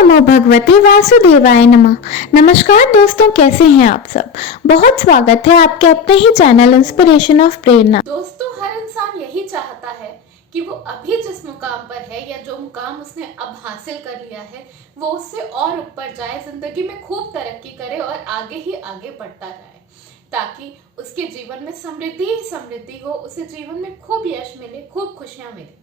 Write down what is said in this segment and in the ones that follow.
नमो भगवते वासुदेवाय नमः। नमस्कार दोस्तों, कैसे हैं आप सब। बहुत स्वागत है आपके अपने ही चैनल इंस्पिरेशन ऑफ प्रेरणा। दोस्तों, हर इंसान यही चाहता है कि वो अभी जिस मुकाम पर है या जो मुकाम उसने अब हासिल कर लिया है वो उससे और ऊपर जाए, जिंदगी में खूब तरक्की करे और आगे ही आगे बढ़ता रहे, ताकि उसके जीवन में समृद्धि ही समृद्धि हो, उसे जीवन में खूब यश मिले, खूब खुशियां मिले।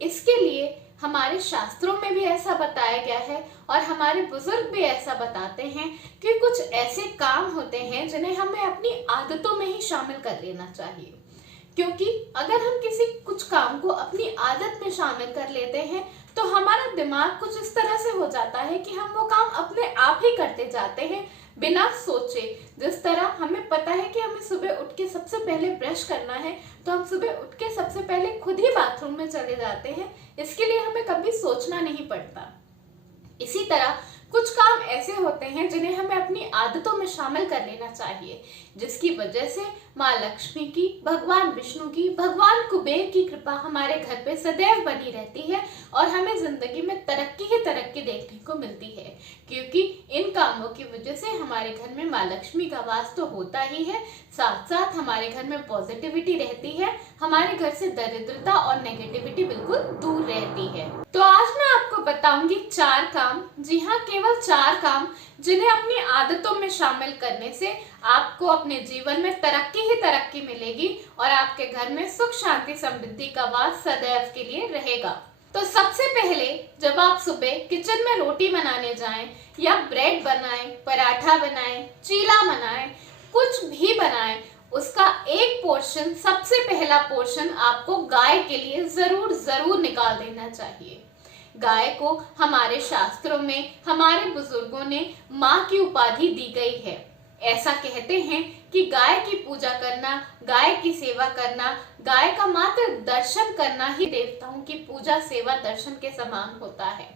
इसके लिए हमारे शास्त्रों में भी ऐसा बताया गया है और हमारे बुजुर्ग भी ऐसा बताते हैं कि कुछ ऐसे काम होते हैं जिन्हें हमें अपनी आदतों में ही शामिल कर लेना चाहिए। क्योंकि अगर हम किसी कुछ काम को अपनी आदत में शामिल कर लेते हैं तो हमारा दिमाग कुछ इस तरह से हो जाता है कि हम वो काम अपने आप ही करते जाते हैं बिना सोचे। जिस तरह हमें पता है कि हमें सुबह उठ के सबसे पहले ब्रश करना है, तो हम सुबह उठ के सबसे पहले खुद ही बाथरूम में चले जाते हैं, इसके लिए हमें कभी सोचना नहीं पड़ता। इसी तरह कुछ काम ऐसे होते हैं जिन्हें हमें अपनी आदतों में शामिल कर लेना चाहिए, जिसकी वजह से माँ लक्ष्मी की, भगवान विष्णु की, भगवान कुबेर की कृपा हमारे घर पे सदैव बनी रहती है और हमें जिंदगी में तरक्की ही तरक्की देखने को मिलती है। क्योंकि इन कामों की वजह से हमारे घर में माँ लक्ष्मी का वास तो होता ही है, साथ साथ हमारे घर में पॉजिटिविटी रहती है, हमारे घर से दरिद्रता और नेगेटिविटी बिल्कुल दूर रहती है। तो आज मैं आपको बताऊंगी 4 काम, जी हाँ, केवल 4 काम, जिन्हें अपनी आदतों में शामिल करने से आपको अपने जीवन में तरक्की ही तरक्की मिलेगी और आपके घर में सुख शांति समृद्धि का वास सदैव के लिए रहेगा। तो सबसे पहले जब आप सुबह किचन में रोटी बनाने जाएं या ब्रेड बनाएं, पराठा बनाएं, चीला बनाएं, कुछ भी बनाएं, उसका एक पोर्शन, सबसे पहला पोर्शन आपको गाय के लिए जरूर जरूर निकाल देना चाहिए। गाय को हमारे शास्त्रों में हमारे बुजुर्गों ने माँ की उपाधि दी गई है। ऐसा कहते हैं कि गाय की पूजा करना, गाय की सेवा करना, गाय का मात्र दर्शन करना ही देवताओं की पूजा सेवा दर्शन के समान होता है।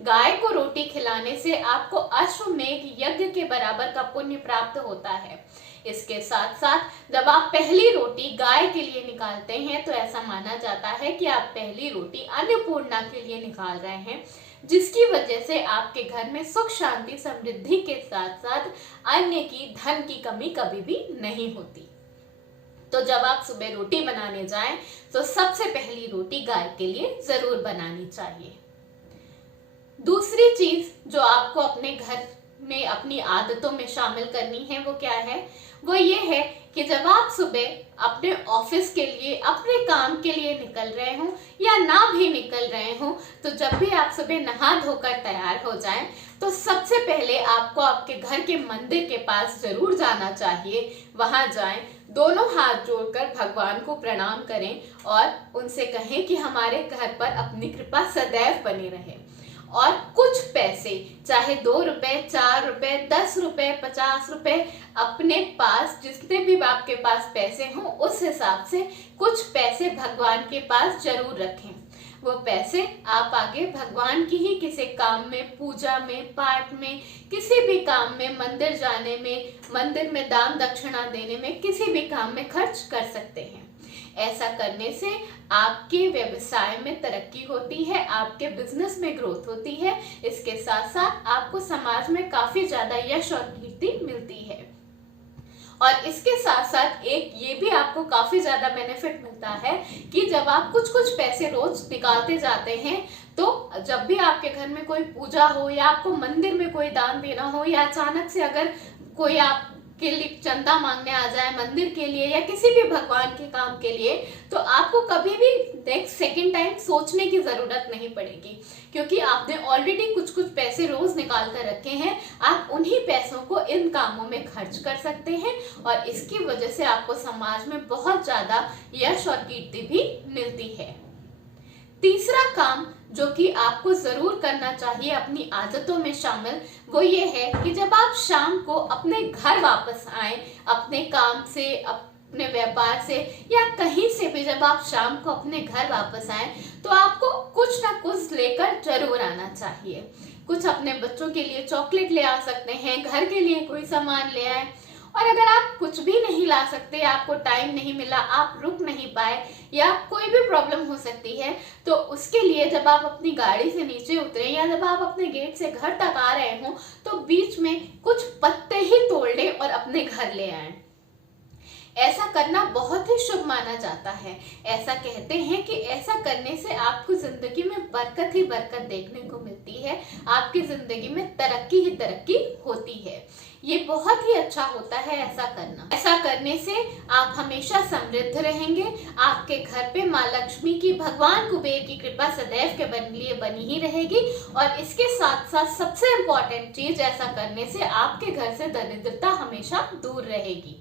गाय को रोटी खिलाने से आपको अश्वमेध यज्ञ के बराबर का पुण्य प्राप्त होता है। इसके साथ साथ जब आप पहली रोटी गाय के लिए निकालते हैं तो ऐसा माना जाता है कि आप पहली रोटी अन्नपूर्णा के लिए निकाल रहे हैं, जिसकी वजह से आपके घर में सुख शांति समृद्धि के साथ साथ अन्न की, धन की कमी कभी भी नहीं होती। तो जब आप सुबह रोटी बनाने जाएं तो सबसे पहली रोटी गाय के लिए जरूर बनानी चाहिए। दूसरी चीज जो आपको अपने घर में अपनी आदतों में शामिल करनी है वो क्या है, वो ये है कि जब आप सुबह अपने ऑफिस के लिए, अपने काम के लिए निकल रहे हो या ना भी निकल रहे हो, तो जब भी आप सुबह नहा धोकर तैयार हो जाएं तो सबसे पहले आपको आपके घर के मंदिर के पास जरूर जाना चाहिए। वहां जाएं, दोनों हाथ जोड़कर भगवान को प्रणाम करें और उनसे कहें कि हमारे घर पर अपनी कृपा सदैव बनी रहे। और कुछ पैसे, चाहे 2 रुपए, 4 रुपए, 10 रुपए, 50 रुपए, अपने पास जितने भी आपके पास पैसे हों उस हिसाब से कुछ पैसे भगवान के पास जरूर रखें। वो पैसे आप आगे भगवान की ही किसी काम में, पूजा में, पाठ में, किसी भी काम में, मंदिर जाने में, मंदिर में दान दक्षिणा देने में, किसी भी काम में खर्च कर सकते हैं। ऐसा करने से आपके व्यवसाय में तरक्की होती है, आपके बिजनेस में ग्रोथ होती है, इसके साथ साथ आपको समाज में काफी ज्यादा यश और कीर्ति मिलती है। और इसके साथ साथ एक ये भी आपको काफी ज्यादा बेनिफिट मिलता है कि जब आप कुछ कुछ पैसे रोज निकालते जाते हैं तो जब भी आपके घर में कोई पूजा हो या आपको मंदिर में कोई दान देना हो या अचानक से अगर कोई आप के लिए चंदा मांगने आ जाए मंदिर के लिए या किसी भी भगवान के काम के लिए, तो आपको कभी भी नेक्स्ट सेकंड टाइम सोचने की जरूरत नहीं पड़ेगी, क्योंकि आपने ऑलरेडी कुछ कुछ पैसे रोज निकाल कर रखे हैं। आप उन्हीं पैसों को इन कामों में खर्च कर सकते हैं और इसकी वजह से आपको समाज में बहुत ज्यादा यश और कीर्ति भी मिलती है। तीसरा काम जो कि आपको जरूर करना चाहिए अपनी आदतों में शामिल, वो ये है कि जब आप शाम को अपने घर वापस आए, अपने काम से, अपने व्यापार से या कहीं से भी जब आप शाम को अपने घर वापस आए तो आपको कुछ ना कुछ लेकर जरूर आना चाहिए। कुछ अपने बच्चों के लिए चॉकलेट ले आ सकते हैं, घर के लिए कोई सामान ले आए और अगर आप कुछ भी नहीं ला सकते, आपको टाइम नहीं मिला, आप रुक नहीं पाए या कोई भी प्रॉब्लम हो सकती है, तो उसके लिए जब आप अपनी गाड़ी से नीचे उतरे या जब आप अपने गेट से घर तक आ रहे हो तो बीच में कुछ पत्ते ही तोड़ लें और अपने घर ले आए। ऐसा करना बहुत ही शुभ माना जाता है। ऐसा कहते हैं कि ऐसा करने से आपको जिंदगी में बरकत ही बरकत देखने को मिलती है, आपकी जिंदगी में तरक्की ही तरक्की होती है। ये बहुत ही अच्छा होता है ऐसा करना। ऐसा करने से आप हमेशा समृद्ध रहेंगे, आपके घर पे माँ लक्ष्मी की, भगवान कुबेर की कृपा सदैव के लिए बनी ही रहेगी। और इसके साथ साथ सबसे इम्पोर्टेंट चीज, ऐसा करने से आपके घर से दरिद्रता हमेशा दूर रहेगी।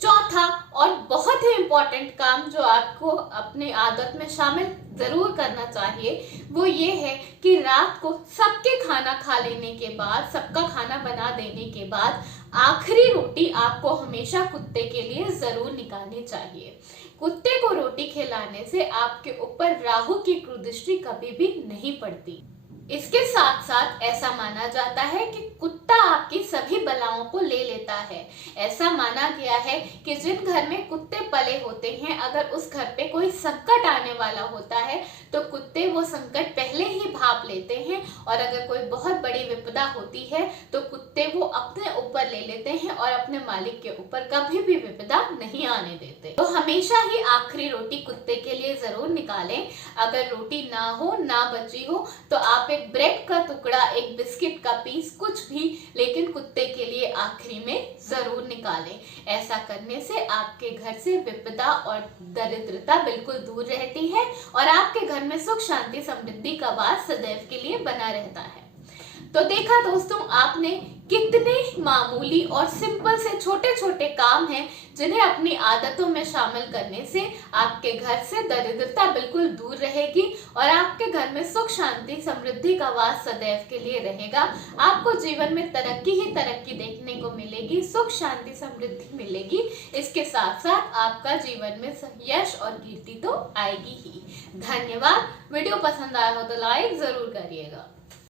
चौथा और बहुत ही इम्पोर्टेंट काम जो आपको अपनी आदत में शामिल जरूर करना चाहिए वो ये है कि रात को सबके खाना खा लेने के बाद, सबका खाना बना देने के बाद आखिरी रोटी आपको हमेशा कुत्ते के लिए जरूर निकालनी चाहिए। कुत्ते को रोटी खिलाने से आपके ऊपर राहु की कुदृष्टि कभी भी नहीं पड़ती। इसके साथ साथ ऐसा माना जाता है कि कुत्ता आपकी सभी बलाओं को ले लेता है। ऐसा माना गया है कि जिन घर में कुत्ते पले होते हैं, अगर उस घर पे कोई संकट आने वाला होता है तो कुत्ते वो संकट पहले ही भाप लेते हैं, और अगर कोई बहुत बड़ी विपदा होती है तो कुत्ते वो अपने ऊपर ले लेते हैं और अपने मालिक के ऊपर कभी भी विपदा नहीं आने देते। तो हमेशा ही आखिरी रोटी कुत्ते के लिए जरूर निकालें। अगर रोटी ना हो, ना बची हो, तो आप एक ब्रेड का टुकड़ा, एक बिस्किट का पीस, कुछ भी, लेकिन कुत्ते के लिए आखिरी में जरूर निकालें। ऐसा करने से आपके घर से विपदा और दरिद्रता बिल्कुल दूर रहती है और आपके घर में सुख शांति समृद्धि का वास सदैव के लिए बना रहता है। तो देखा दोस्तों आपने कितने मामूली और सिंपल से छोटे छोटे काम हैं जिन्हें अपनी आदतों में शामिल करने से आपके घर से दरिद्रता बिल्कुल दूर रहेगी और आपके घर में सुख शांति समृद्धि का वास सदैव के लिए रहेगा। आपको जीवन में तरक्की ही तरक्की देखने को मिलेगी, सुख शांति समृद्धि मिलेगी। इसके साथ साथ आपका जीवन में यश और कीर्ति तो आएगी ही। धन्यवाद। वीडियो पसंद आया हो तो लाइक जरूर करिएगा।